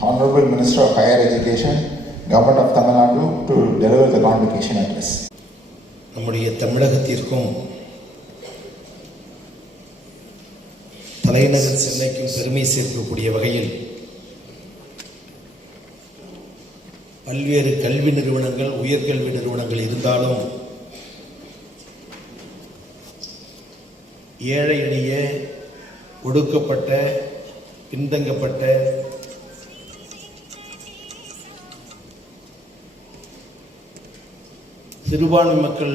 Honorable Minister of Higher Education, Government of Tamil Nadu, to deliver the convocation address. நம்முடைய தமிழகத்திற்கும் தலைநகர் சென்னைக்கும் பெருமை சேர்க்கக்கூடிய வகையில் பல்வேறு கல்வி நிறுவனங்கள், உயர்கல்வி நிறுவனங்கள் இருந்தாலும் ஏழை எளிய, ஒடுக்கப்பட்ட, பின்தங்கப்பட்ட, சிறுபான்மை மக்கள்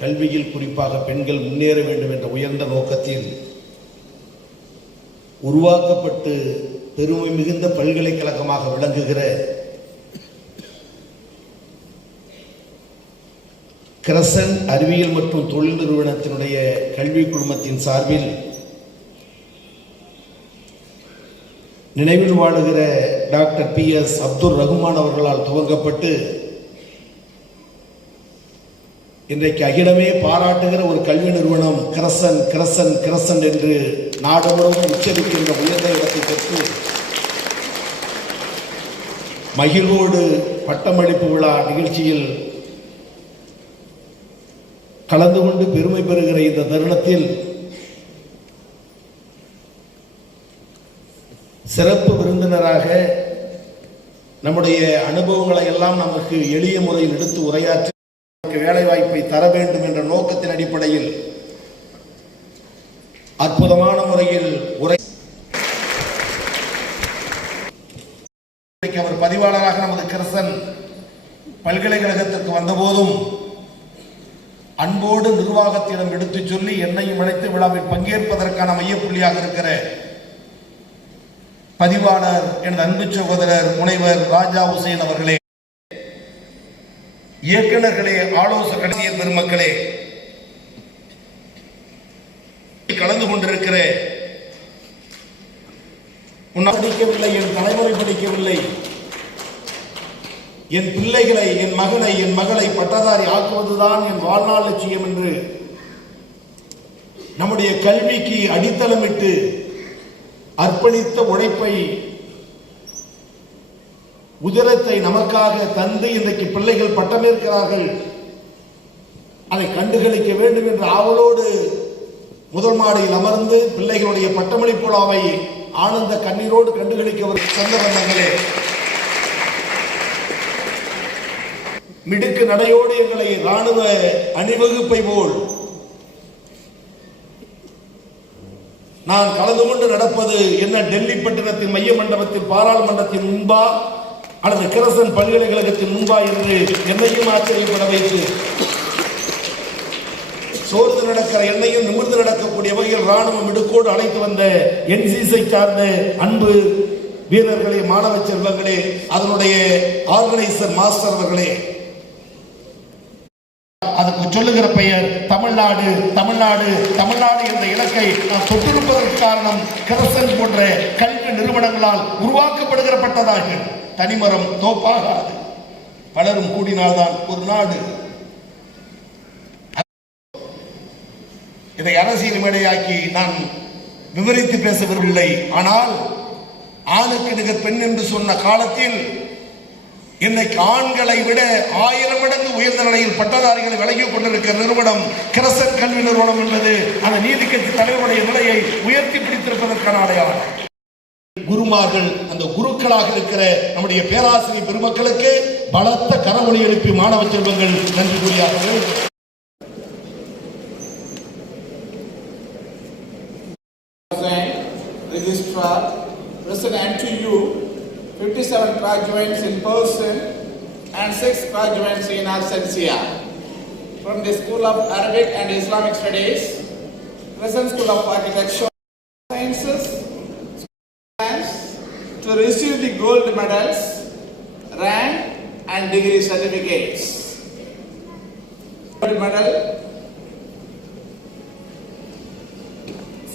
கல்வியில், குறிப்பாக பெண்கள் முன்னேற வேண்டும் என்ற உயர்ந்த நோக்கத்தில் உருவாக்கப்பட்டு பெருமை மிகுந்த பல்கலைக்கழகமாக விளங்குகிற கிரசன்ட் அறிவியல் மற்றும் தொழில் நிறுவனத்தினுடைய கல்வி குழுமத்தின் சார்பில் நினைவில் வாழுகிற டாக்டர் PS அப்துல் ரஹ்மான் அவர்களால் துவங்கப்பட்டு இன்றைக்கு அகிலமே பாராட்டுகிற ஒரு கல்வி நிறுவனம் கிரசன்ட் என்று நாடு முழுவதும் உச்சரிக்கின்ற உயர்ந்த இடத்தை பெற்று மகிழ்வோடு பட்டமளிப்பு விழா நிகழ்ச்சியில் கலந்து கொண்டு பெருமை பெறுகிற இந்த தருணத்தில் சிறப்பு விருந்தினராக நம்முடைய அனுபவங்களை எல்லாம் நமக்கு எளிய முறையில் எடுத்து உரையாற்றி வேலை வாய்ப்பை தர வேண்டும் என்ற நோக்கத்தின் அடிப்படையில் அற்புதமான முறையில் அவர் பதிவாளராக நமது கிரசன் பல்கலைக்கழகத்திற்கு வந்தபோதும் அன்போடு நிர்வாகத்திடம் எடுத்துச் சொல்லி என்னையும் அழைத்து விழாவில் பங்கேற்பதற்கான மையப்புள்ளியாக இருக்கிற பதிவாளர் எனது அன்பு சகோதரர் முனைவர் ராஜா ஹுசேன் அவர்களே, இயக்குநர்களே, ஆலோசகர் பெருமக்களே, கலந்து கொண்டிருக்கிற படிக்கவில்லை, என் தலைமுறை படிக்கவில்லை, என் பிள்ளைகளை, என் மகனை, என் மகளை பட்டதாரி ஆக்குவதுதான் என் வாழ்நாள் லட்சியம் என்று நம்முடைய கல்விக்கு அடித்தளமிட்டு அர்ப்பணித்த உழைப்பை, உதிரத்தை நமக்காக தந்து இன்றைக்கு பிள்ளைகள் பட்டமேற்கிறார்கள். அதை கண்டுகளிக்க வேண்டும் என்ற ஆவலோடு முதல் மாடியில் அமர்ந்து பிள்ளைகளுடைய பட்டமளிப்பு விழாவை ஆனந்த கண்ணீரோடு கண்டுகளிக்க சொந்த பந்தங்களே, மிடுக்கு நடையோடு எங்களை ராணுவ அணிவகுப்பை போல் நான் கலந்து கொண்டு நடப்பது என்ன டெல்லி பட்டணத்தின் மைய மண்டபத்தில் பாராளுமன்றத்தின் முன்பா அல்லது கிரசன் பல்கலைக்கழகத்தின் முன்பா என்று என்னையும் ஆச்சரியப்பட வைத்து சோர்ந்து நடக்கிற என்னையும் நிமிர்ந்து நடக்கக்கூடிய வகையில் ராணுவம் மிடுக்கோடு அழைத்து வந்த NCC சார்ந்த அன்பு வீரர்களே, மாணவ செல்வங்களே, அதனுடைய ஆர்கனைசர் மாஸ்டர் அவர்களே, அதுக்கு சொல்லுகிற பெயர் தமிழ்நாடு. தமிழ்நாடு தமிழ்நாடு என்ற இலக்கை நாம் தொட்டிருப்பதற்கு காரணம் கிரசன் போன்ற கல்வி நிறுவனங்களால் உருவாக்கப்படுகிற பட்டதார்கள். தனிமரம் தோப்பாகாது, பலரும் கூடினால்தான் ஒரு நாடு. இதை அரசியல் மேடையாக்கி நான் விவரித்து பேச விரும்பவில்லை. ஆனால் ஆணுக்கு நிகர் பெண் என்று சொன்ன காலத்தில் இன்னைக்கு ஆண்களை விட 1000 மடங்கு உயர்ந்த நிலையில் பட்டதாரிகளை விலகிக் கொண்டிருக்கிற நிறுவனம் கிரசன் கல்வி நிறுவனம் என்பது அந்த நீதி கட்சி தலைவருடைய நிலையை உயர்த்தி பிடித்திருப்பதற்கான அடையாளம். குருமார்கள், அந்த குருக்களாக இருக்கிற நம்முடைய பேராசிரியர் பெருமக்களுக்கு பலத்த கரமொழி எழுப்பி மாணவ செல்வங்கள் நன்றி கூறியார்கள். Registrar, present to you 57 graduates in person and 6 graduates in absentia from the School of Arabic and Islamic Studies, Crescent School of Architecture Sciences, to receive the gold medals, rank and degree certificates. Gold medal,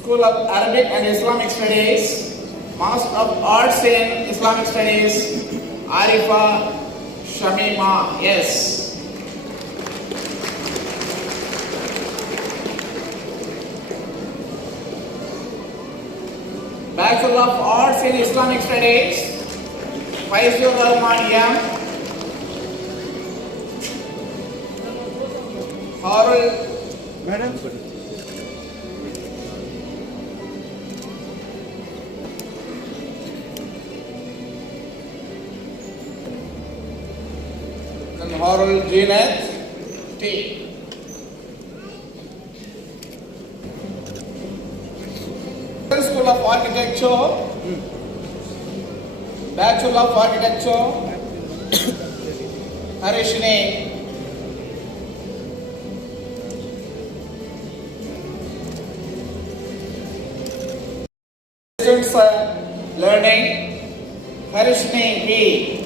School of Arabic and Islamic Studies, Master of Arts in Islamic Studies, Arifa Shamima, yes. Bachelor Bachelor of Arts in Islamic Studies, Faizur Rahman M. Harul Harul Jeanette T. School of Architecture, Bachelor of Architecture, Harishni. Distance Learning, Harishni B.